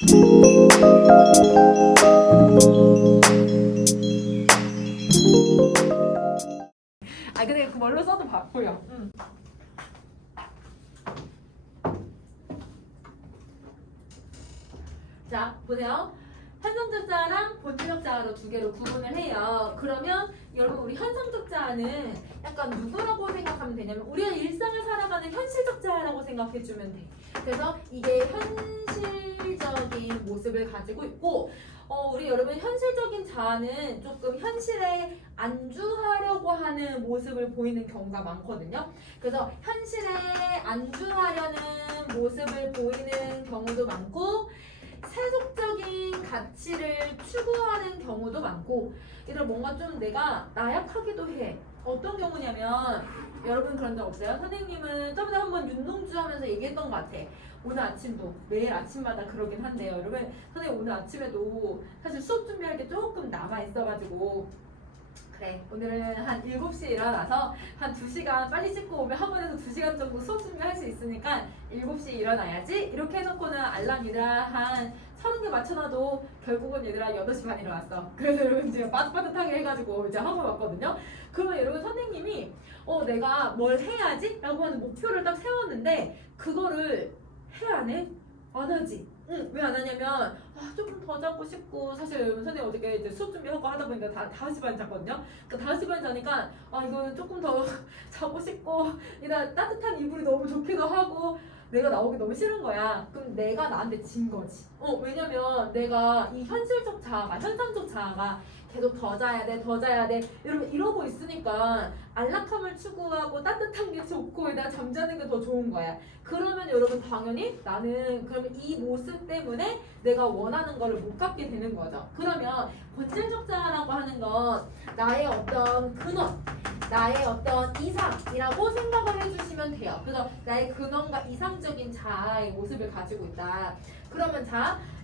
근데 그걸로 써도 바꾸려. 자, 보세요. 현상적 자아랑 본질적 자아로 두 개로 구분을 해요. 그러면 여러분 우리 현상적 자아는 약간 누구라고 생각하면 되냐면 우리가 일상을 살아가는 현실적 자아라고 생각해주면 돼. 그래서 이게 현실적인 모습을 가지고 있고 우리 여러분 현실적인 자아는 조금 현실에 안주하려고 하는 모습을 보이는 경우가 많거든요. 그래서 현실에 안주하려는 모습을 보이는 경우도 많고 세속적인 가치를 추구하는 경우도 많고 이런 뭔가 좀 내가 나약하기도 해. 어떤 경우냐면 여러분 그런 적 없어요? 선생님은 저번에 한번 윤동주 하면서 얘기했던 것 같아. 오늘 아침도 매일 아침마다 그러긴 한데요. 여러분 선생님 오늘 아침에도 사실 수업 준비할 게 조금 남아 있어가지고 그래 오늘은 한 7시에 일어나서 한 2시간 빨리 씻고 오면 학원에서 2시간 정도 수업 준비할 수 있으니까 7시에 일어나야지 이렇게 해놓고는 알람 얘들아 한 30개 맞춰놔도 결국은 얘들아 8시 반에 일어났어. 그래서 여러분 제가 빠듯빠듯하게 해가지고 이제 학원 왔거든요. 그러면 여러분 선생님이 내가 뭘 해야지? 라고 하는 목표를 딱 세웠는데 그거를 해 안 해? 안 하지. 왜 안 하냐면 조금 더 자고 싶고 사실 여러분 선생님 어저께 이제 수업 준비하고 하다 보니까 다 5시 반에 잤거든요. 그러니까 5시 반에 자니까 이거는 조금 더 자고 싶고 이다 따뜻한 이불이 너무 좋기도 하고 내가 나오기 너무 싫은 거야. 그럼 내가 나한테 진 거지. 왜냐면 내가 이 현실적 자아가 현상적 자아가 계속 더 자야 돼, 더 자야 돼. 여러분 이러고 있으니까 안락함을 추구하고 따뜻한 게 좋고 내가 잠자는 게 더 좋은 거야. 그러면 여러분 당연히 나는 그러면 이 모습 때문에 내가 원하는 거를 못 갖게 되는 거죠. 그러면 본질적 자아라고 하는 건 나의 어떤 근원, 나의 어떤 이상이라고 생각을 해주시면 돼요. 그래서 나의 근원과 이상적인 자아의 모습을 가지고 있다. 그러면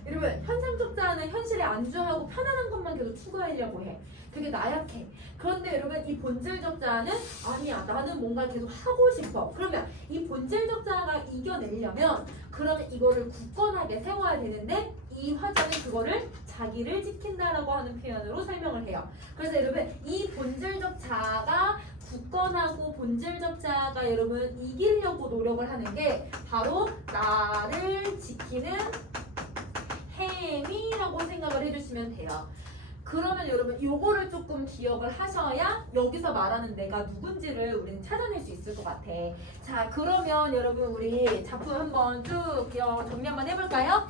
여러분 현상적 자아는 현실에 안주하고 편안한 것만 계속 추구하려고 해. 되게 나약해. 그런데 여러분 이 본질적 자아는 아니야. 나는 뭔가 계속 하고 싶어. 그러면 이 본질적 자아가 이겨내려면 그러면 이거를 굳건하게 세워야 되는데 이 화자는 그거를 자기를 지킨다라고 하는 표현으로 설명을 해요. 그래서 여러분 이 본질적 자아가 굳건하고 본질적 자아가 여러분 이기려고 노력을 하는 게 바로 나를 지키는 행위라고 생각을 해주시면 돼요. 그러면 여러분 요거를 조금 기억을 하셔야 여기서 말하는 내가 누군지를 우리는 찾아낼 수 있을 것 같아. 자 그러면 여러분 우리 작품 한번 쭉 정리 한번 해볼까요?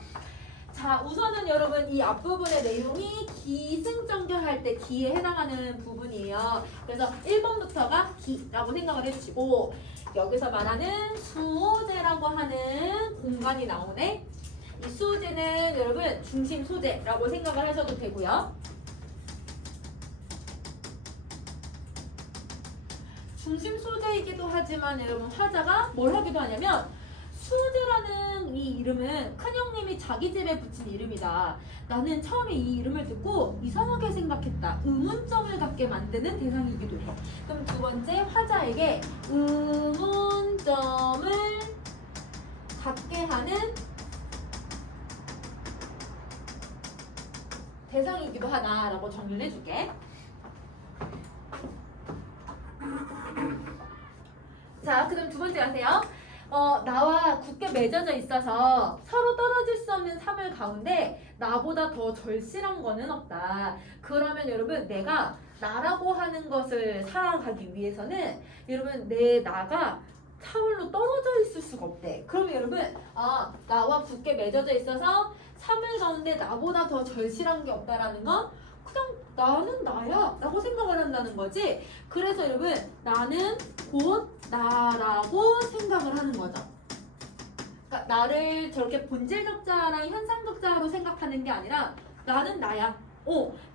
자 우선은 여러분 이 앞부분의 내용이 기승전결할 때 기에 해당하는 부분이에요. 그래서 1번부터가 기라고 생각을 해주시고 여기서 말하는 수호제라고 하는 공간이 나오네. 이 수호제는 여러분 중심 소재라고 생각을 하셔도 되고요. 중심 소재이기도 하지만 여러분 화자가 뭘 하기도 하냐면 수호제라는 이 이름은 큰형님이 자기 집에 붙인 이름이다. 나는 처음에 이 이름을 듣고 이상하게 생각했다. 의문점을 갖게 만드는 대상이기도 해. 그럼 두 번째 화자에게 의문점을 갖게 하는 대상이기도 하다라고 정리를 해줄게. 자, 그럼 두 번째 가세요. 나와 굳게 맺어져 있어서 서로 떨어질 수 없는 사물 가운데 나보다 더 절실한 거는 없다. 그러면 여러분 내가 나라고 하는 것을 살아가기 위해서는 여러분 내 나가 사물로 떨어져 있을 수가 없대. 그러면 여러분 나와 굳게 맺어져 있어서 사물 가운데 나보다 더 절실한 게 없다라는 건 그냥 나는 나야 라고 생각을 한다는 거지. 그래서 여러분 나는 곧 나라고 생각을 하는 거죠. 그러니까 나를 저렇게 본질적 자아랑 현상적 자아로 생각하는 게 아니라 나는 나야.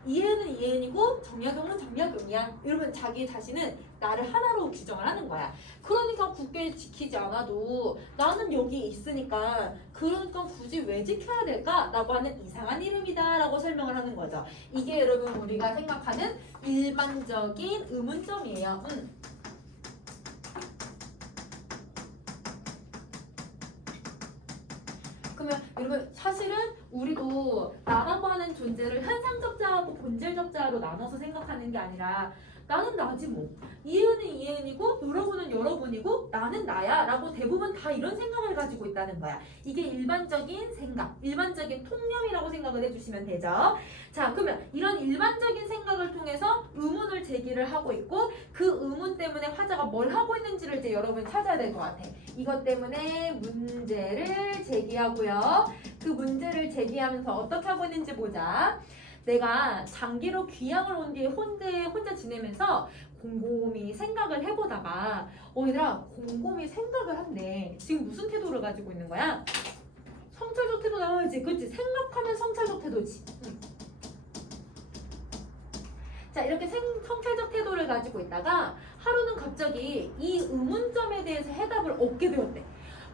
이해는 이해이고 정약용은 정약용이야. 여러분 자기 자신은 나를 하나로 규정을 하는 거야. 그러니까 굳게 지키지 않아도 나는 여기 있으니까 그러니까 굳이 왜 지켜야 될까? 라고 하는 이상한 이름이다 라고 설명을 하는 거죠. 이게 여러분 우리가 생각하는 일반적인 의문점이에요. 그러면 여러분 사실은 우리도 나라고 하는 존재를 현상적 자하고 본질적 자로 나눠서 생각하는 게 아니라 나는 나지 뭐. 이은은 이은이고 여러분은 여러분이고 나는 나야 라고 대부분 다 이런 생각을 가지고 있다는 거야. 이게 일반적인 생각, 일반적인 통념이라고 생각을 해주시면 되죠. 자, 그러면 이런 일반적인 생각을 통해서 의문을 제기를 하고 있고 그 의문 때문에 화자가 뭘 하고 있는지를 이제 여러분이 찾아야 될 것 같아. 이것 때문에 문제를 제기하고요. 그 문제를 제기하면서 어떻게 하고 있는지 보자. 내가 장기로 귀향을 온 뒤에 혼자 지내면서 곰곰이 생각을 해보다가 얘들아 곰곰이 생각을 한대. 지금 무슨 태도를 가지고 있는 거야? 성찰적 태도 나와야지. 그렇지? 생각하면 성찰적 태도지. 자, 이렇게 성찰적 태도를 가지고 있다가 하루는 갑자기 이 의문점에 대해서 해답을 얻게 되었대.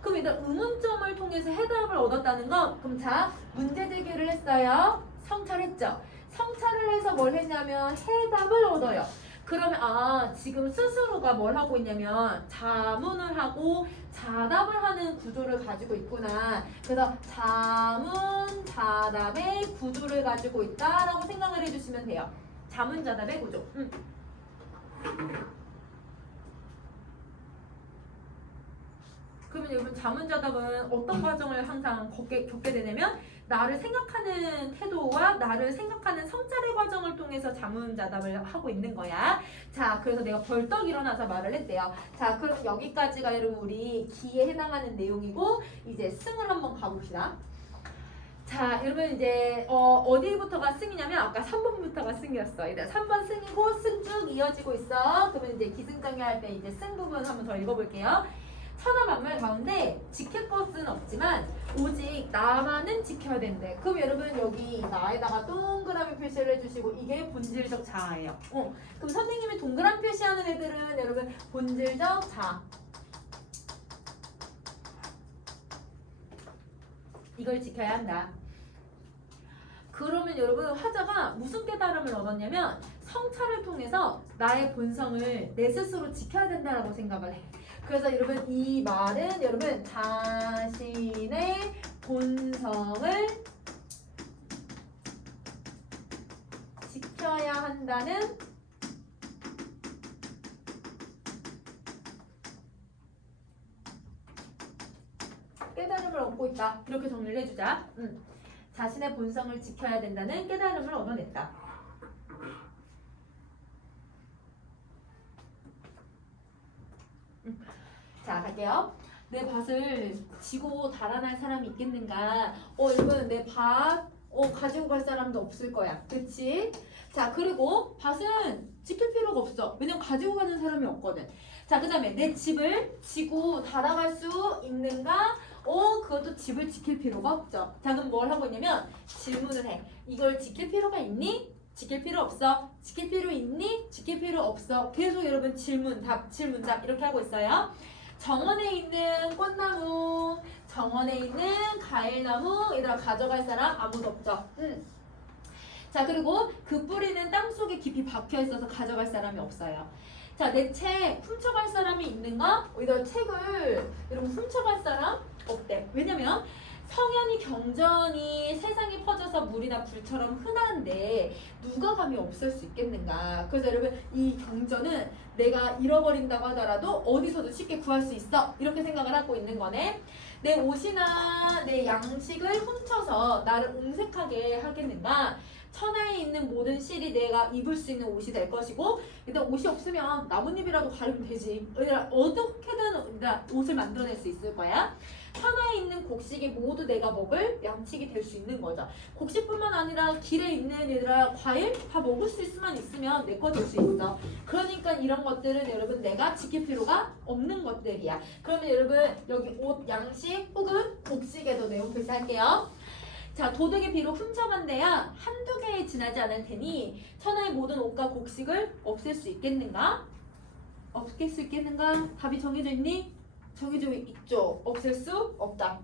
그럼 일단 의문점을 통해서 해답을 얻었다는 건 그럼 자, 문제 제기를 했어요. 성찰했죠. 성찰을 해서 뭘 했냐면 해답을 얻어요. 그러면 지금 스스로가 뭘 하고 있냐면 자문을 하고 자답을 하는 구조를 가지고 있구나. 그래서 자문 자답의 구조를 가지고 있다라고 생각을 해주시면 돼요. 자문 자답의 구조. 그러면 여러분 자문자답은 어떤 과정을 항상 겪게 되냐면 나를 생각하는 태도와 나를 생각하는 성찰의 과정을 통해서 자문자답을 하고 있는 거야. 자, 그래서 내가 벌떡 일어나서 말을 했대요. 자, 그럼 여기까지가 여러분 우리 기에 해당하는 내용이고 이제 승을 한번 가봅시다. 자, 여러분 이제 어디부터가 승이냐면 아까 3번부터가 승이었어. 이제 3번 승이고 승 쭉 이어지고 있어. 그러면 이제 기승전결할 때 이제 승 부분 한번 더 읽어볼게요. 천하만물 가운데 지킬 것은 없지만 오직 나만은 지켜야 된대. 그럼 여러분 여기 나에다가 동그라미 표시를 해주시고 이게 본질적 자아예요. 그럼 선생님이 동그라미 표시하는 애들은 여러분 본질적 자아. 이걸 지켜야 한다. 그러면 여러분 화자가 무슨 깨달음을 얻었냐면 성찰을 통해서 나의 본성을 내 스스로 지켜야 된다라고 생각을 해. 그래서 여러분 이 말은 여러분 자신의 본성을 지켜야 한다는 깨달음을 얻고 있다. 이렇게 정리를 해주자. 자신의 본성을 지켜야 된다는 깨달음을 얻어냈다. 자, 갈게요. 내 밭을 지고 달아날 사람이 있겠는가? 여러분 내 밭 가지고 갈 사람도 없을 거야. 그치? 자, 그리고 밭은 지킬 필요가 없어. 왜냐면 가지고 가는 사람이 없거든. 자, 그 다음에 내 집을 지고 달아갈 수 있는가? 그것도 집을 지킬 필요가 없죠. 자, 그럼 뭘 하고 있냐면 질문을 해. 이걸 지킬 필요가 있니? 지킬 필요 없어. 지킬 필요 있니? 지킬 필요 없어. 계속 여러분 질문, 답, 질문, 답 이렇게 하고 있어요. 정원에 있는 꽃나무, 정원에 있는 과일나무 얘들아 가져갈 사람 아무도 없죠. 자, 그리고 그 뿌리는 땅속에 깊이 박혀 있어서 가져갈 사람이 없어요. 자, 내 책 훔쳐갈 사람이 있는가? 이런 책을 여러분 훔쳐갈 사람 없대. 왜냐면 성현이 경전이 세상에 퍼져서 물이나 불처럼 흔한데 누가 감히 없을 수 있겠는가. 그래서 여러분 이 경전은 내가 잃어버린다고 하더라도 어디서도 쉽게 구할 수 있어. 이렇게 생각을 하고 있는 거네. 내 옷이나 내 양식을 훔쳐서 나를 옹색하게 하겠는가. 천하에 있는 모든 실이 내가 입을 수 있는 옷이 될 것이고 일단 옷이 없으면 나뭇잎이라도 가리면 되지. 어떻게든 옷을 만들어낼 수 있을 거야. 천하에 있는 곡식이 모두 내가 먹을 양식이 될 수 있는 거죠. 곡식뿐만 아니라 길에 있는 얘들아 과일 다 먹을 수 있으면 내 거 될 수 있어. 그러니까 이런 것들은 여러분 내가 지킬 필요가 없는 것들이야. 그러면 여러분 여기 옷, 양식 혹은 곡식에도 내용 표시할게요. 자, 도둑이 비록 훔쳐간대야 한두 개에 지나지 않을 테니 천하의 모든 옷과 곡식을 없앨 수 있겠는가? 없앨 수 있겠는가? 답이 정해져 있니? 정해져 있죠. 없앨 수 없다.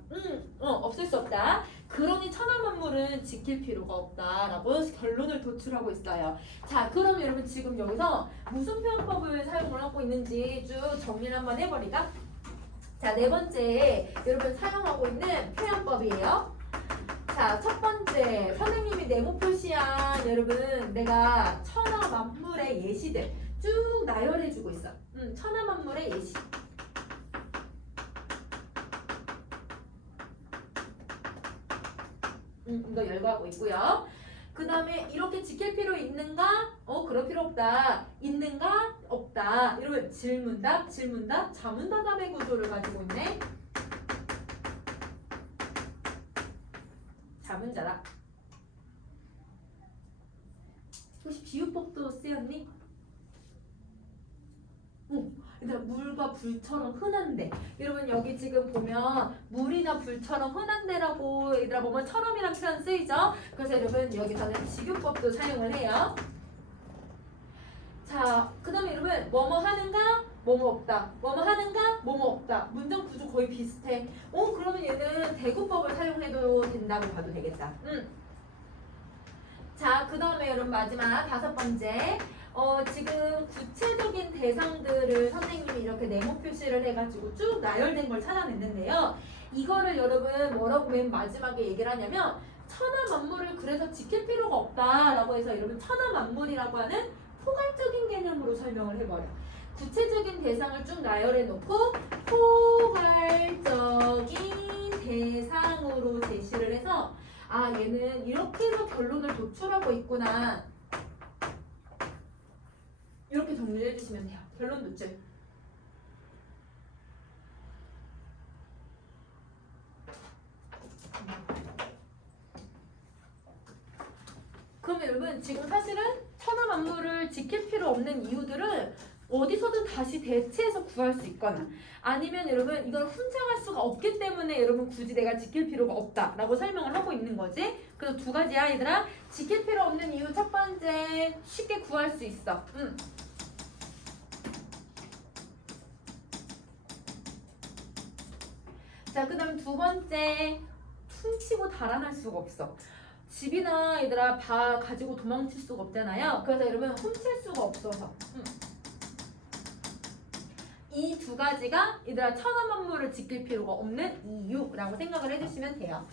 없앨 수 없다. 그러니 천하 만물은 지킬 필요가 없다라고 결론을 도출하고 있어요. 자, 그럼 여러분 지금 여기서 무슨 표현법을 사용을 하고 있는지 쭉 정리를 한번 해버릴까? 자, 네 번째 여러분 사용하고 있는 표현법이에요. 자, 첫 번째 선생님이 네모 표시한 여러분 내가 천하 만물의 예시들 쭉 나열해주고 있어. 천하 만물의 예시. 이거 열거하고 있고요. 그 다음에 이렇게 지킬 필요 있는가? 그럴 필요 없다. 있는가? 없다. 이러면 질문답, 질문답, 자문다답의 구조를 가지고 있네. 자문자답. 혹시 비유법도 쓰였니? 얘들아, 물과 불처럼 흔한데. 여러분 여기 지금 보면 물이나 불처럼 흔한데라고 얘들아 뭐뭐처럼이란 표현 쓰이죠? 그래서 여러분 여기서는 비유법도 사용을 해요. 자, 그 다음에 여러분 뭐뭐 하는가? 뭐뭐 없다. 뭐뭐 하는가? 뭐뭐 없다. 문장 구조 거의 비슷해. 그러면 얘는 대구법을 사용해도 된다고 봐도 되겠다. 자, 그 다음에 여러분 마지막 다섯 번째. 지금 구체적인 대상들을 선생님이 이렇게 네모 표시를 해가지고 쭉 나열된 걸 찾아냈는데요. 이거를 여러분 뭐라고 맨 마지막에 얘기를 하냐면 천하 만물을 그래서 지킬 필요가 없다라고 해서 여러분 천하 만물이라고 하는 포괄적인 개념으로 설명을 해버려. 구체적인 대상을 쭉 나열해 놓고 포괄적인 대상으로 제시를 해서 얘는 이렇게 해서 결론을 도출하고 있구나. 이렇게 정리를 해주시면 돼요. 결론 도출. 그러면 여러분 지금 사실은 천하 만물을 지킬 필요 없는 이유들을 어디서든 다시 대체해서 구할 수 있거나 아니면 여러분 이걸 훈장할 수가 없기 때문에 여러분 굳이 내가 지킬 필요가 없다라고 설명을 하고 있는 거지. 그래서 두 가지야 얘들아. 지킬 필요 없는 이유 첫 번째 쉽게 구할 수 있어. 자, 그 다음 두 번째 퉁치고 달아날 수가 없어. 집이나 얘들아 다 가지고 도망칠 수가 없잖아요. 그래서 여러분 훔칠 수가 없어서 이 두 가지가 얘들아 천하 만물을 지킬 필요가 없는 이유라고 생각을 해주시면 돼요.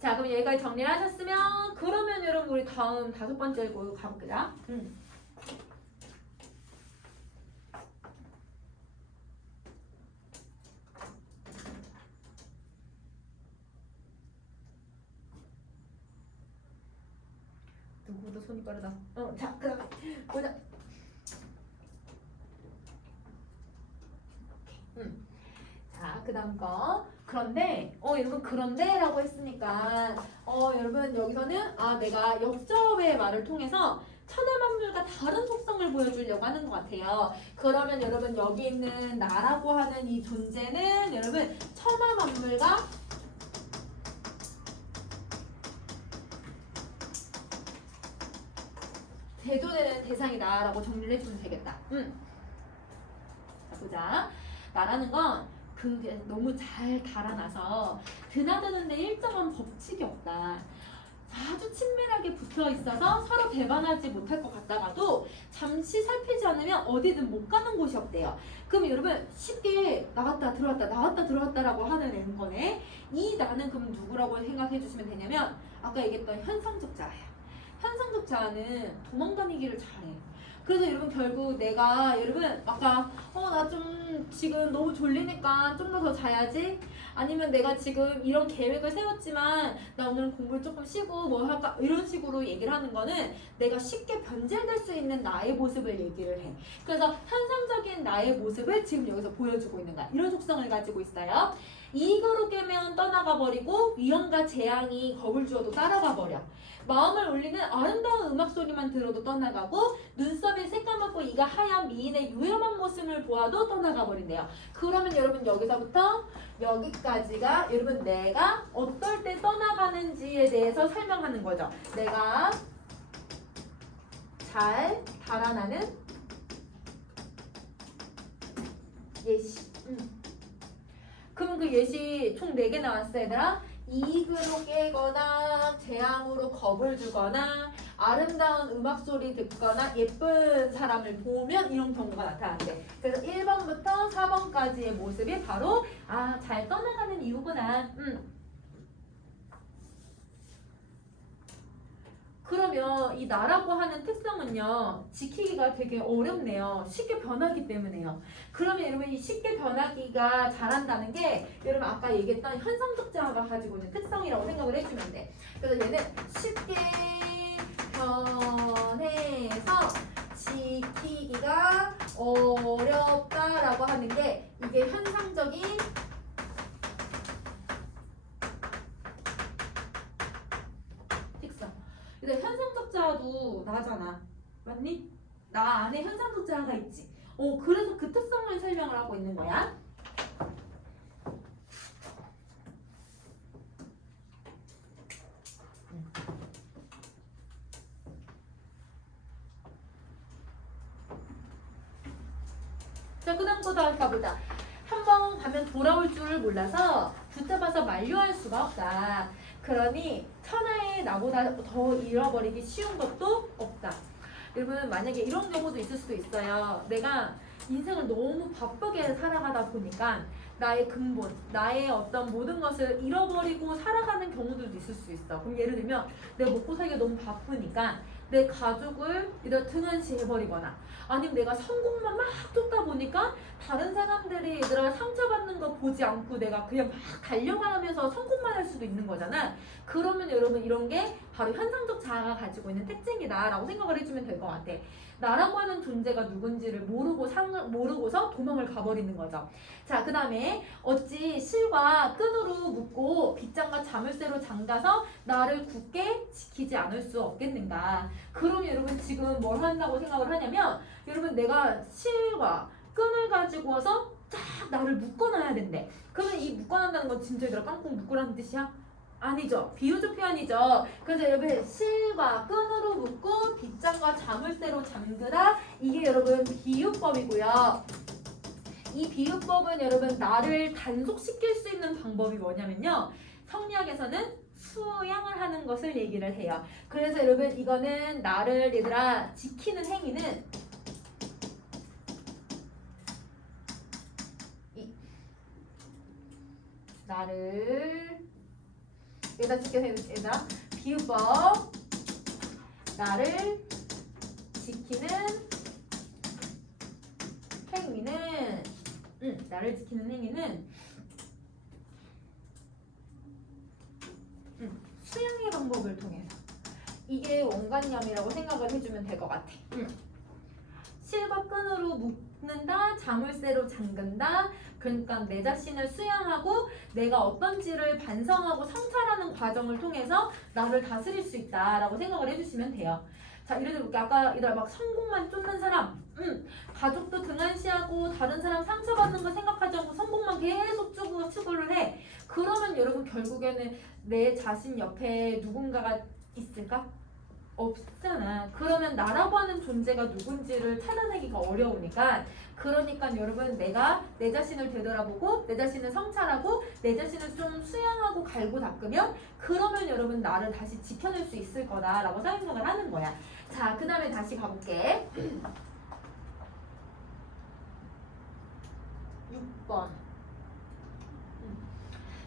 자, 그럼 여기까지 정리를 하셨으면 그러면 여러분 우리 다음 다섯 번째 거 가볼게요. 누구보다 손이 빠르다. 자, 그 다음에 보자. 자, 그 다음 거. 그런데, 여러분, 그런데라고 했으니까, 여러분, 여기서는, 내가 역접의 말을 통해서 천하만물과 다른 속성을 보여주려고 하는 것 같아요. 그러면 여러분, 여기 있는 나라고 하는 이 존재는, 여러분, 천하만물과 대조되는 대상이다라고 정리를 해주면 되겠다. 자, 보자. 나라는 건 그게 너무 잘 달아나서 드나드는데 일정한 법칙이 없다. 아주 친밀하게 붙어 있어서 서로 배반하지 못할 것 같다가도 잠시 살피지 않으면 어디든 못 가는 곳이 없대요. 그럼 여러분 쉽게 나갔다 들어왔다 나왔다 들어왔다라고 하는 거네. 이 나는 그럼 누구라고 생각해 주시면 되냐면 아까 얘기했던 현상적 자아야. 현상적 자아는 도망다니기를 잘해. 그래서 여러분 결국 내가 여러분 아까 나 좀 지금 너무 졸리니까 좀 더 자야지 아니면 내가 지금 이런 계획을 세웠지만 나 오늘 공부를 조금 쉬고 뭐 할까 이런 식으로 얘기를 하는 거는 내가 쉽게 변질될 수 있는 나의 모습을 얘기를 해. 그래서 현상적인 나의 모습을 지금 여기서 보여주고 있는 거야. 이런 속성을 가지고 있어요. 이거로 깨면 떠나가 버리고 위험과 재앙이 겁을 주어도 따라가 버려. 마음을 울리는 아름다운 음악 소리만 들어도 떠나가고 눈썹이 새까맣고 이가 하얀 미인의 유염한 모습을 보아도 떠나가 버린대요. 그러면 여러분 여기서부터 여기까지가 여러분 내가 어떨 때 떠나가는지에 대해서 설명하는 거죠. 내가 잘 달아나는 예시. 그럼 그 예시 총 4개 나왔어 얘들아. 이익으로 깨거나 재앙으로 겁을 주거나 아름다운 음악 소리 듣거나 예쁜 사람을 보면 이런 경우가 나타난대. 그래서 1번부터 4번까지의 모습이 바로 잘 떠나가는 이유구나. 그러면 이 나라고 하는 특성은요, 지키기가 되게 어렵네요. 쉽게 변하기 때문에요. 그러면 여러분 이 쉽게 변하기가 잘한다는 게 여러분 아까 얘기했던 현상적자가 가지고 있는 특성이라고 생각을 해주면 돼. 그래서 얘는 쉽게 변해서 지키기가 어렵다라고 하는 게 이게 현상적인 특성. 근데 현상적자도 나잖아. 맞니? 나 안에 현상적자가 있지. 그래서 그 특성을 설명을 하고 있는 거야. 자, 그 다음 거 다시 가보자. 한 번 가면 돌아올 줄을 몰라서 붙잡아서 만류할 수가 없다. 그러니 천하에 나보다 더 잃어버리기 쉬운 것도 없다. 여러분 만약에 이런 경우도 있을 수도 있어요. 내가 인생을 너무 바쁘게 살아가다 보니까 나의 근본, 나의 어떤 모든 것을 잃어버리고 살아가는 경우들도 있을 수 있어. 그럼 예를 들면 내가 먹고 살기가 너무 바쁘니까 내 가족을 등한시해버리거나 아니면 내가 성공만 막 쫓다 보니까 다른 사람들이 얘들아 상처받는 거 보지 않고 내가 그냥 막 달려가면서 성공만 할 수도 있는 거잖아. 그러면 여러분 이런 게 바로 현상적 자아가 가지고 있는 특징이다 라고 생각을 해주면 될 것 같아. 나라고 하는 존재가 누군지를 모르고서 도망을 가버리는 거죠. 자, 그 다음에 어찌 실과 끈으로 묶고 빗장과 자물쇠로 잠가서 나를 굳게 지키지 않을 수 없겠는가. 그러면 여러분 지금 뭘 한다고 생각을 하냐면 여러분 내가 실과 끈을 가지고 와서 쫙 나를 묶어놔야 된대. 그러면 이 묶어놓는다는 건 진짜 얘들아 깡통 묶으라는 뜻이야? 아니죠. 비유적 표현이죠. 그래서 여러분 실과 끈으로 묶고 빗장과 자물쇠로 잠그다 이게 여러분 비유법이고요. 이 비유법은 여러분 나를 단속시킬 수 있는 방법이 뭐냐면요. 성리학에서는 수양을 하는 것을 얘기를 해요. 그래서 여러분 이거는 나를 얘들아 지키는 행위는 나를 여기다 지켜서 얘들아 비유법 나를 지키는 행위는 나를 지키는 행위는 수양의 방법을 통해서 이게 원관념이라고 생각을 해주면 될 것 같아. 실과 끈으로 묶는다, 자물쇠로 잠근다. 그러니까 내 자신을 수양하고 내가 어떤지를 반성하고 성찰하는 과정을 통해서 나를 다스릴 수 있다라고 생각을 해주시면 돼요. 자, 예를 들어 아까 얘들아 막 성공만 쫓는 사람, 가족도 등한시하고 다른 사람 상처받는 거 생각하지 않고 성공만 계속 추구를 해. 그러면 여러분 결국에는 내 자신 옆에 누군가가 있을까? 없잖아. 그러면 나라고 하는 존재가 누군지를 찾아내기가 어려우니까 그러니까 여러분 내가 내 자신을 되돌아보고 내 자신을 성찰하고 내 자신을 좀 수양하고 갈고 닦으면 그러면 여러분 나를 다시 지켜낼 수 있을 거다라고 생각을 하는 거야. 자, 그 다음에 다시 가볼게. 6번.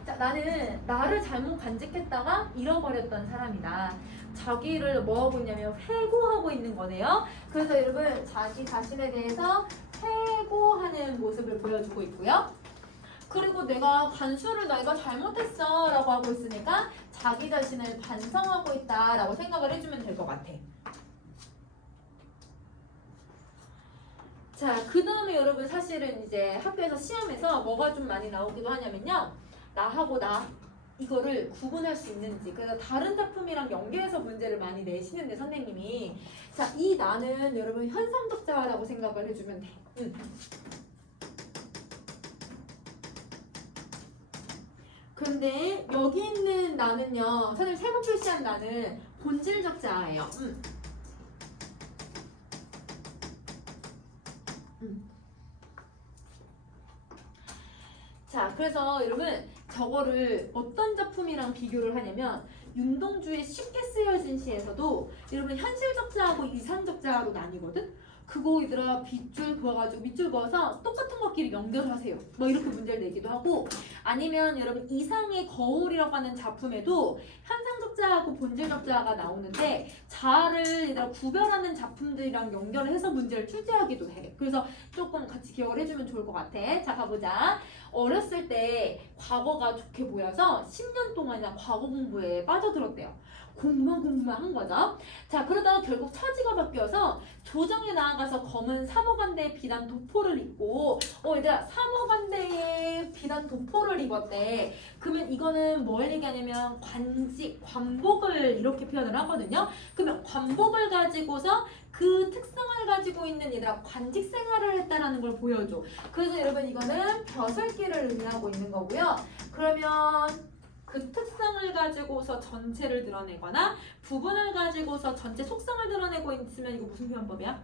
자, 나는 나를 잘못 간직했다가 잃어버렸던 사람이다. 자기를 뭐하고 있냐면 회고하고 있는 거네요. 그래서 여러분 자기 자신에 대해서 회고하는 모습을 보여주고 있고요. 그리고 내가 내가 잘못했어 라고 하고 있으니까 자기 자신을 반성하고 있다 라고 생각을 해주면 될 것 같아. 자, 그 다음에 여러분 사실은 이제 학교에서 시험에서 뭐가 좀 많이 나오기도 하냐면요. 나하고 나 이거를 구분할 수 있는지, 그래서 다른 작품이랑 연계해서 문제를 많이 내시는데 선생님이 자, 이 나는 여러분 현상적 자아라고 생각을 해주면 돼. 근데 여기 있는 나는요, 선생님 세모 표시한 나는 본질적 자아예요. 자, 그래서 여러분 저거를 어떤 작품이랑 비교를 하냐면 윤동주의 쉽게 쓰여진 시에서도 여러분 현실적자하고 이상적자로 나뉘거든? 그거 얘들아 빗줄 그어가지고 밑줄 그어서 똑같은 것끼리 연결하세요. 뭐 이렇게 문제를 내기도 하고 아니면 여러분 이상의 거울이라고 하는 작품에도 현상적자하고 본질적자가 나오는데 자아를 얘들아 구별하는 작품들이랑 연결해서 문제를 출제하기도 해. 그래서 조금 같이 기억을 해주면 좋을 것 같아. 자 가보자. 어렸을 때 과거가 좋게 보여서 10년 동안이나 과거 공부에 빠져들었대요. 공부만 한 거죠. 자 그러다가 결국 처지가 바뀌어서 조정에 나아가서 검은 사모관대의 비단 도포를 입고 얘들아 사모관대의 비단 도포를 입었대. 그러면 이거는 뭘 얘기하냐면 관직, 관복을 이렇게 표현을 하거든요. 그러면 관복을 가지고서 그 특성을 가지고 있는 얘들아 관직 생활을 했다라는 걸 보여줘. 그래서 여러분 이거는 벼슬기를 의미하고 있는 거고요. 그러면 그 특성을 가지고서 전체를 드러내거나 부분을 가지고서 전체 속성을 드러내고 있으면 이거 무슨 표현법이야?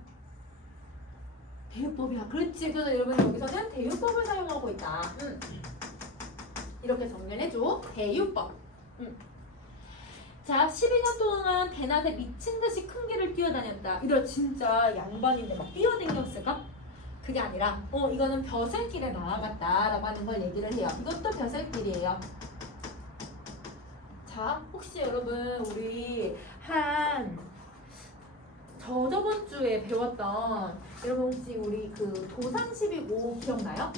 대유법이야. 그렇지. 그래서 여러분 여기서는 대유법을 사용하고 있다. 이렇게 정리를 해줘. 대유법. 자, 12년 동안 대낮에 미친 듯이 큰 길을 뛰어다녔다. 이거 진짜 양반인데 막 뛰어다녔을까? 그게 아니라 이거는 벼슬길에 나아갔다라고 하는 걸 얘기를 해요. 이것도 벼슬길이에요. 자, 혹시 여러분 우리 저번 주에 배웠던 여러분 혹시 우리 그 도산12고 기억나요?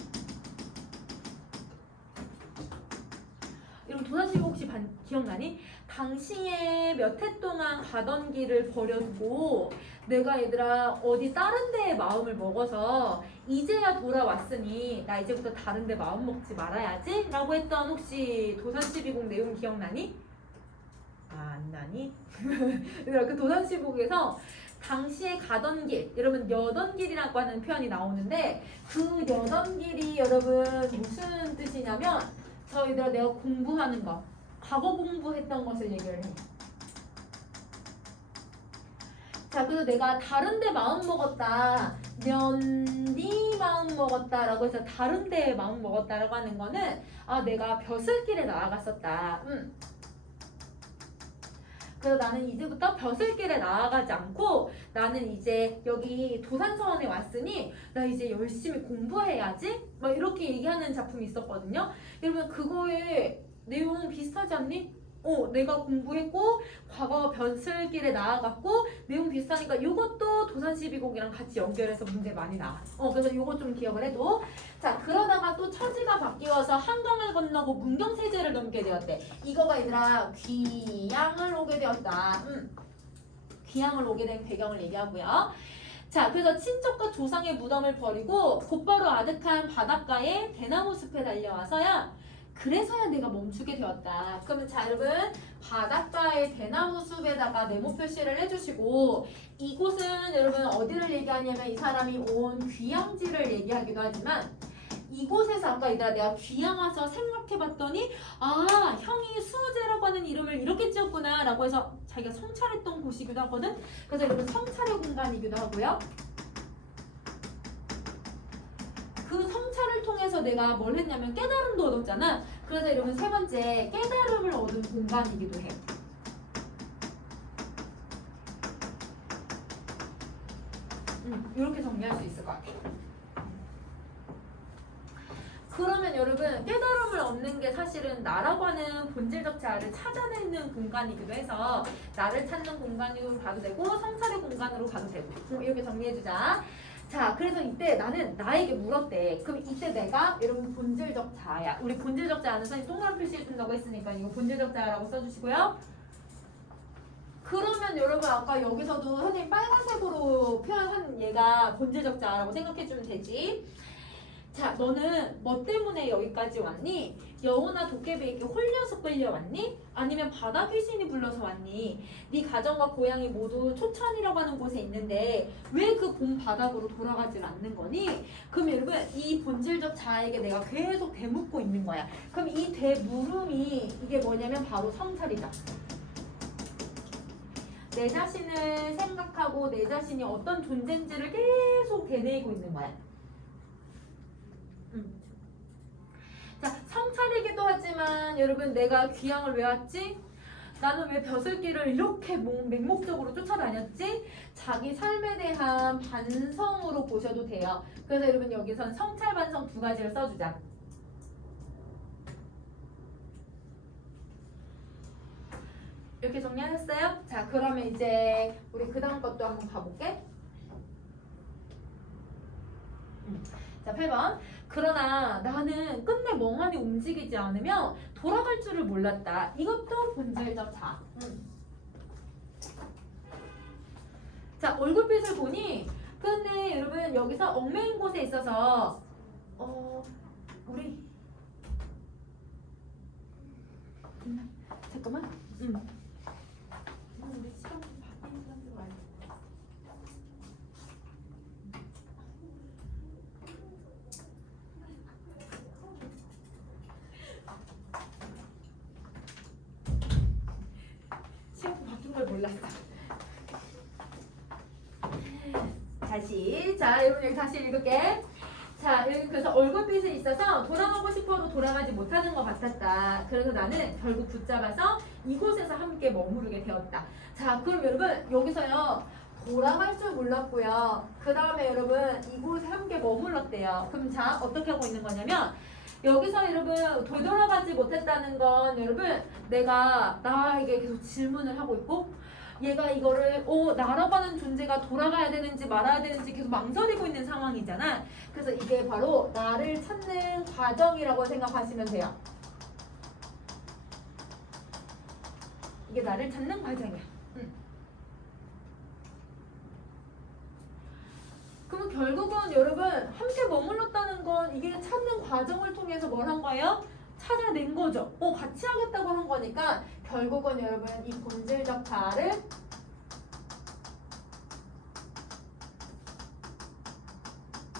여러분 도산12고 혹시 기억나니? 당시에 몇 해 동안 가던 길을 버려두고 내가 얘들아 어디 다른 데에 마음을 먹어서 이제야 돌아왔으니 나 이제부터 다른 데 마음 먹지 말아야지 라고 했던 혹시 도산12고 내용 기억나니? 안 나니? 그 도산12고에서 당시에 가던 길, 여러분 여던 길이라고 하는 표현이 나오는데 그 여던 길이 여러분 무슨 뜻이냐면 저희들 내가 공부하는 거 과거 공부했던 것을 얘기를 해. 자, 그래서 내가 다른 데 마음 먹었다. 년디 마음 먹었다라고 해서 다른 데에 마음 먹었다라고 하는 거는 내가 벼슬길에 나아갔었다. 그래서 나는 이제부터 벼슬길에 나아가지 않고 나는 이제 여기 도산서원에 왔으니 나 이제 열심히 공부해야지 막 이렇게 얘기하는 작품이 있었거든요. 여러분 그거에 내용 비슷하지 않니? 내가 공부했고 과거 벼슬길에 나아갔고 내용 비슷하니까 이것도 도산12고기랑 같이 연결해서 문제 많이 나와. 그래서 이거 좀 기억을 해도. 자 그러다가 또 처지가 바뀌어서 한강을 건너고 문경세제를 넘게 되었대. 이거가 얘들아 귀양을 오게 되었다. 귀양을 오게 된 배경을 얘기하고요. 자 그래서 친척과 조상의 무덤을 버리고 곧바로 아득한 바닷가에 대나무 숲에 달려와서야 그래서야 내가 멈추게 되었다. 그러면 자 여러분 바닷가의 대나무 숲에다가 네모 표시를 해주시고 이곳은 여러분 어디를 얘기하냐면 이 사람이 온 귀양지를 얘기하기도 하지만 이곳에서 아까 얘들아 내가 귀양 와서 생각해봤더니 형이 수호제라고 하는 이름을 이렇게 지었구나 라고 해서 자기가 성찰했던 곳이기도 하거든. 그래서 여러분 성찰의 공간이기도 하고요. 그 성찰을 통해서 내가 뭘 했냐면 깨달음도 얻었잖아. 그래서 여러분 세 번째 깨달음을 얻은 공간이기도 해. 이렇게 정리할 수 있을 것 같아. 그러면 여러분 깨달음을 얻는 게 사실은 나라고 하는 본질적 자아를 찾아내는 공간이기도 해서 나를 찾는 공간으로 봐도 되고 성찰의 공간으로 봐도 되고 이렇게 정리해주자. 자 그래서 이때 나는 나에게 물었대. 그럼 이때 내가 여러분 본질적 자아야. 우리 본질적 자아는 선생님 동그란 표시해준다고 했으니까 이거 본질적 자아라고 써주시고요. 그러면 여러분 아까 여기서도 선생님 빨간색으로 표현한 얘가 본질적 자아라고 생각해주면 되지. 자 너는 뭐 때문에 여기까지 왔니? 여우나 도깨비에게 홀려서 끌려왔니? 아니면 바다 귀신이 불러서 왔니? 네 가정과 고향이 모두 초천이라고 하는 곳에 있는데 왜 그 봄 바닥으로 돌아가질 않는 거니? 그럼 여러분 이 본질적 자아에게 내가 계속 되묻고 있는 거야. 그럼 이 되물음이 이게 뭐냐면 바로 성찰이다. 내 자신을 생각하고 내 자신이 어떤 존재인지를 계속 되뇌이고 있는 거야. 자, 성찰이기도 하지만 여러분 내가 귀향을 왜 왔지? 나는 왜 벼슬길을 이렇게 맹목적으로 쫓아다녔지? 자기 삶에 대한 반성으로 보셔도 돼요. 그래서 여러분 여기선 성찰 반성 두 가지를 써주자. 이렇게 정리하셨어요? 자, 그러면 이제 우리 그 다음 것도 한번 가볼게. 자, 8번. 그러나 나는 끝내 멍하니 움직이지 않으며 돌아갈 줄을 몰랐다. 이것도 본질적 자. 자, 얼굴빛을 보니 근데 여러분 여기서 얽매인 곳에 있어서 우리 잠깐만. 우리 시간 좀 바뀌는 사람들 와요. 시간 바뀐 걸 몰랐어. 다시. 자, 여러분 여기 다시 읽을게. 자, 여기 그래서 얼굴빛에 있어서 돌아가고 싶어도 돌아가지 못하는 것 같았다. 그래서 나는 결국 붙잡아서 이곳에서 함께 머무르게 되었다. 자, 그럼 여러분 여기서요 돌아갈 줄 몰랐고요. 그 다음에 여러분 이곳에 함께 머물렀대요. 그럼 자, 어떻게 하고 있는 거냐면 여기서 여러분 되돌아가지 못했다는 건 여러분 내가 나에게 계속 질문을 하고 있고 얘가 이거를 나라고 하는 존재가 돌아가야 되는지 말아야 되는지 계속 망설이고 있는 상황이잖아. 그래서 이게 바로 나를 찾는 과정이라고 생각하시면 돼요. 이게 나를 찾는 과정이야. 그럼 결국은 여러분 함께 머물렀다는 건 이게 찾는 과정을 통해서 뭘 한 거예요? 찾아낸 거죠. 같이 하겠다고 한 거니까 결국은 여러분 이 본질적 자아를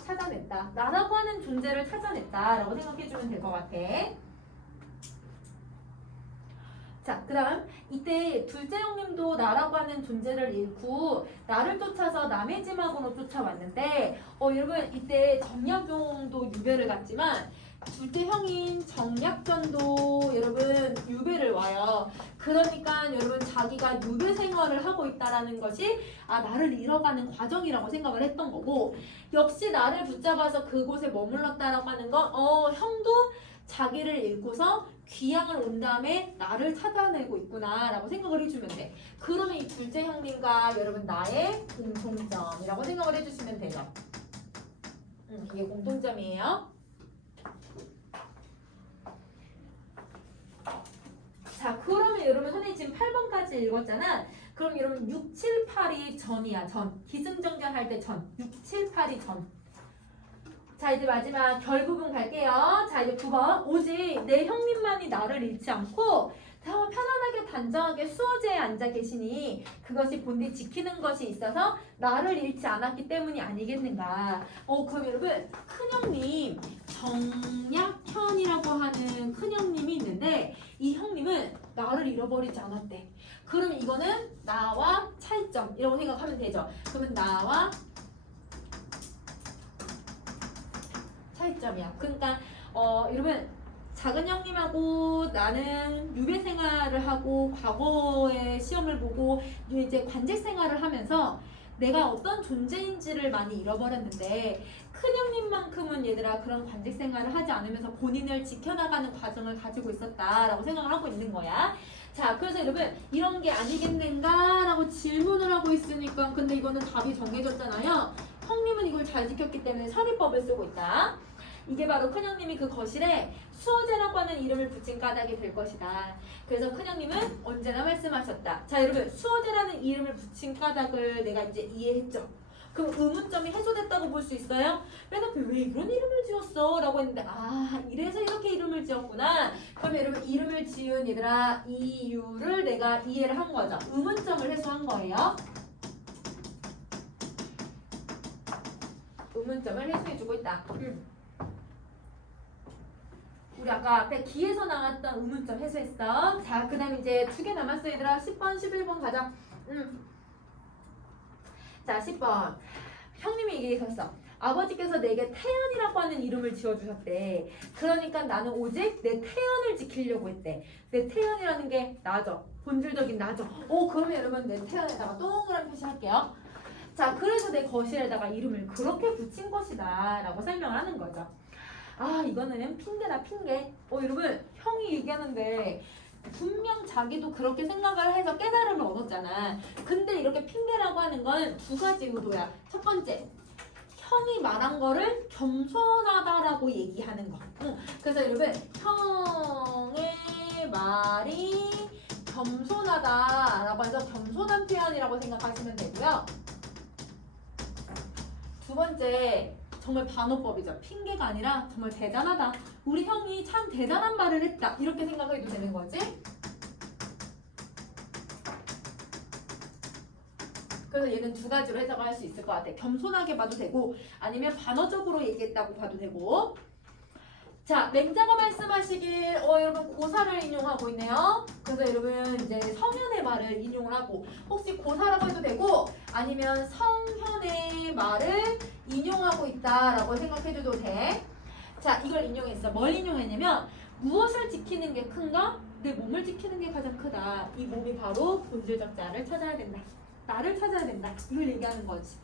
찾아냈다. 나라고 하는 존재를 찾아냈다라고 생각해주면 될 것 같아. 자, 그 다음 이때 둘째 형님도 나라고 하는 존재를 잃고 나를 쫓아서 남의 지막으로 쫓아왔는데 여러분 이때 정약용도 유배를 갔지만 둘째 형인 정약전도 여러분 유배를 와요. 그러니까 여러분 자기가 유배 생활을 하고 있다라는 것이 나를 잃어가는 과정이라고 생각을 했던 거고 역시 나를 붙잡아서 그곳에 머물렀다라고 하는 건 형도 자기를 잃고서 귀향을 온 다음에 나를 찾아내고 있구나 라고 생각을 해주면 돼. 그러면 이 둘째 형님과 여러분 나의 공통점이라고 생각을 해주시면 되죠. 이게 공통점이에요. 자, 그러면 여러분 선생님 지금 8번까지 읽었잖아. 그럼 여러분 6, 7, 8이 전이야. 전. 기승전결 할 때 전. 6, 7, 8이 전. 자, 이제 마지막 결부분 갈게요. 자, 이제 9번. 오직 내 형님만이 나를 잃지 않고 다만 편안하게 단정하게 수어제에 앉아 계시니 그것이 본디 지키는 것이 있어서 나를 잃지 않았기 때문이 아니겠는가. 그럼 여러분 큰형님 정약현이라고 하는 큰형님이 있는데 이 형님은 나를 잃어버리지 않았대. 그럼 이거는 나와 차이점이라고 생각하면 되죠. 그러면 나와 차이점이야. 그러니까 여러분 작은 형님하고 나는 유배 생활을 하고 과거의 시험을 보고 이제 관직 생활을 하면서 내가 어떤 존재인지를 많이 잃어버렸는데 큰 형님만큼은 얘들아 그런 관직 생활을 하지 않으면서 본인을 지켜나가는 과정을 가지고 있었다라고 생각을 하고 있는 거야. 자, 그래서 여러분 이런 게 아니겠는가 라고 질문을 하고 있으니까 근데 이거는 답이 정해졌잖아요. 형님은 이걸 잘 지켰기 때문에 설의법을 쓰고 있다. 이게 바로 큰형님이 그 거실에 수어제라고 하는 이름을 붙인 까닭이 될 것이다. 그래서 큰형님은 언제나 말씀하셨다. 자, 여러분 수어제라는 이름을 붙인 까닭을 내가 이제 이해했죠. 그럼 의문점이 해소됐다고 볼 수 있어요? 맨 앞에 왜 이런 이름을 지었어? 라고 했는데 이래서 이렇게 이름을 지었구나. 그럼 여러분 이름을 지은 얘들아 이유를 내가 이해를 한 거죠. 의문점을 해소한 거예요. 의문점을 해소해주고 있다. 우리 아까 앞에 기에서 나왔던 의문점 해소했어. 자, 그 다음에 이제 2개 남았어 얘들아. 10번, 11번 가자. 자, 10번. 형님이 얘기했었어. 아버지께서 내게 태연이라고 하는 이름을 지어주셨대. 그러니까 나는 오직 내 태연을 지키려고 했대. 내 태연이라는 게 나죠. 본질적인 나죠. 그러면 여러분 내 태연에다가 동그란 표시할게요. 자, 그래서 내 거실에다가 이름을 그렇게 붙인 것이다 라고 설명을 하는 거죠. 아, 이거는 핑계다, 핑계. 여러분, 형이 얘기하는데 분명 자기도 그렇게 생각을 해서 깨달음을 얻었잖아. 근데 이렇게 핑계라고 하는 건 두 가지 의도야. 첫 번째, 형이 말한 거를 겸손하다라고 얘기하는 거. 그래서 여러분, 형의 말이 겸손하다라고 해서 겸손한 표현이라고 생각하시면 되고요. 두 번째, 정말 반어법이죠. 핑계가 아니라 정말 대단하다. 우리 형이 참 대단한 말을 했다. 이렇게 생각해도 되는 거지. 그래서 얘는 두 가지로 해석할 수 있을 것 같아. 겸손하게 봐도 되고 아니면 반어적으로 얘기했다고 봐도 되고. 자, 맹자가 말씀하시길 여러분 고사를 인용하고 있네요. 그래서 여러분 이제 성현의 말을 인용을 하고 혹시 고사라고 해도 되고 아니면 성현의 말을 인용하고 있다라고 생각해줘도 돼. 자, 이걸 인용했어. 뭘 인용했냐면 무엇을 지키는 게 큰가? 내 몸을 지키는 게 가장 크다. 이 몸이 바로 본질적 자를 찾아야 된다. 나를 찾아야 된다. 이걸 얘기하는 거지.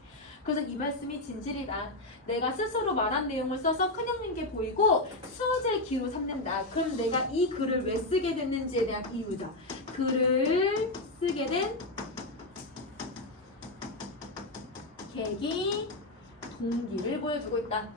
그래서 이 말씀이 진실이다. 내가 스스로 말한 내용을 써서 큰형님께 보이고 수호제의 기로 삼는다. 그럼 내가 이 글을 왜 쓰게 됐는지에 대한 이유죠. 글을 쓰게 된 계기, 동기를 보여주고 있다.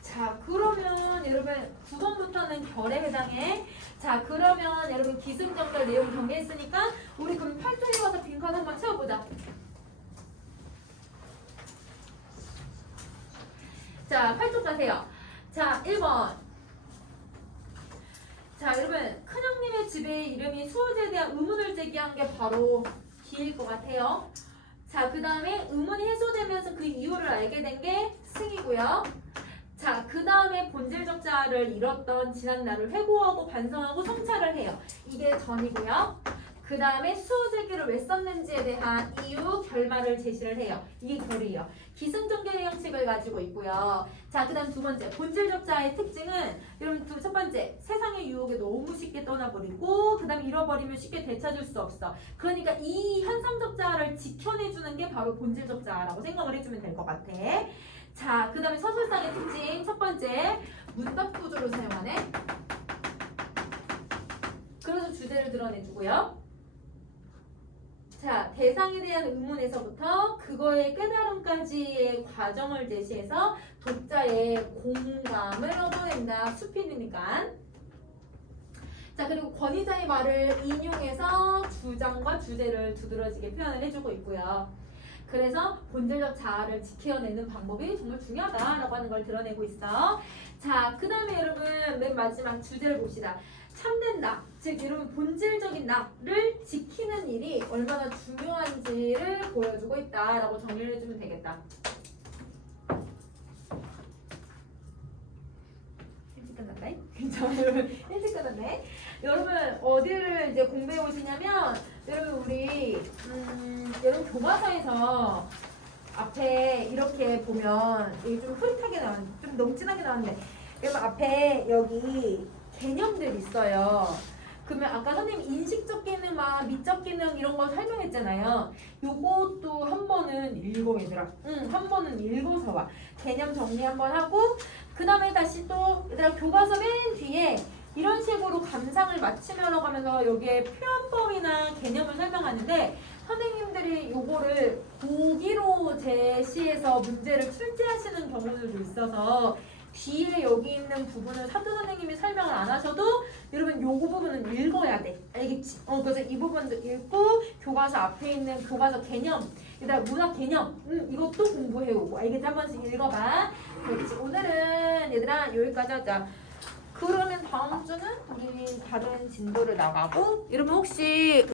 자, 그러면 여러분 9번부터는 결에 해당해. 자, 그러면 여러분 기승전결 내용 정리했으니까 우리 그럼 8쪽에 와서 빈칸 한번 채워보자. 자, 8쪽 가세요. 자, 1번. 자, 여러분 큰형님의 집의 이름이 수호제에 대한 의문을 제기한 게 바로 기일 것 같아요. 자, 그 다음에 의문이 해소되면서 그 이유를 알게 된 게 승이고요. 자, 그 다음에 본질적 자아를 잃었던 지난 날을 회고하고 반성하고 성찰을 해요. 이게 전이고요. 그 다음에 수호제기를 왜 썼는지에 대한 이유, 결말을 제시를 해요. 이게 결이에요. 기승전결의 형식을 가지고 있고요. 자, 그 다음 두 번째, 본질적 자아의 특징은 여러분 첫 번째, 세상의 유혹에 너무 쉽게 떠나버리고 그 다음에 잃어버리면 쉽게 되찾을 수 없어. 그러니까 이 현상적 자아를 지켜내주는 게 바로 본질적 자아라고 생각을 해주면 될 것 같아. 자, 그 다음에 서술상의 특징 첫 번째, 문답 구조를 사용하네. 그래서 주제를 드러내주고요. 자, 대상에 대한 의문에서부터 그거의 깨달음까지의 과정을 제시해서 독자의 공감을 얻어낸다. 수필이니까. 자, 그리고 권위자의 말을 인용해서 주장과 주제를 두드러지게 표현을 해주고 있고요. 그래서 본질적 자아를 지켜내는 방법이 정말 중요하다라고 하는 걸 드러내고 있어. 자, 그 다음에 여러분 맨 마지막 주제를 봅시다. 참된 나, 즉 여러분 본질적인 나를 지키는 일이 얼마나 중요한지를 보여주고 있다라고 정리를 해주면 되겠다. 일찍 끝났네? 괜찮아요, 여러분. 일찍 끝났네. 여러분 어디를 이제 공부해 오시냐면 여러분 우리 여러분 교과서에서 앞에 이렇게 보면 이게 좀 흐릿하게 나왔는데 좀 너무 진하게 나왔는데 여러분 앞에 여기 개념들 있어요. 그러면 아까 선생님 인식적 기능과 미적 기능 이런 거 설명했잖아요. 요것도 한 번은 읽어 얘들아. 한 번은 읽어서 와. 개념 정리 한번 하고 그 다음에 다시 또 얘들아 교과서 맨 뒤에 이런 식으로 감상을 마치면서 가면서 여기에 표현법이나 개념을 설명하는데 선생님들이 요거를 보기로 제시해서 문제를 출제하시는 경우들도 있어서 뒤에 여기 있는 부분을 사도 선생님이 설명을 안 하셔도 여러분 요거 부분은 읽어야 돼. 알겠지? 그래서 이 부분도 읽고 교과서 앞에 있는 교과서 개념 얘들아 문학 개념 이것도 공부해오고 알겠지? 한 번씩 읽어봐. 그렇지. 오늘은 얘들아 여기까지 하자. 그러면 다음 주는 우리 다른 진도를 나가고 여러분 혹시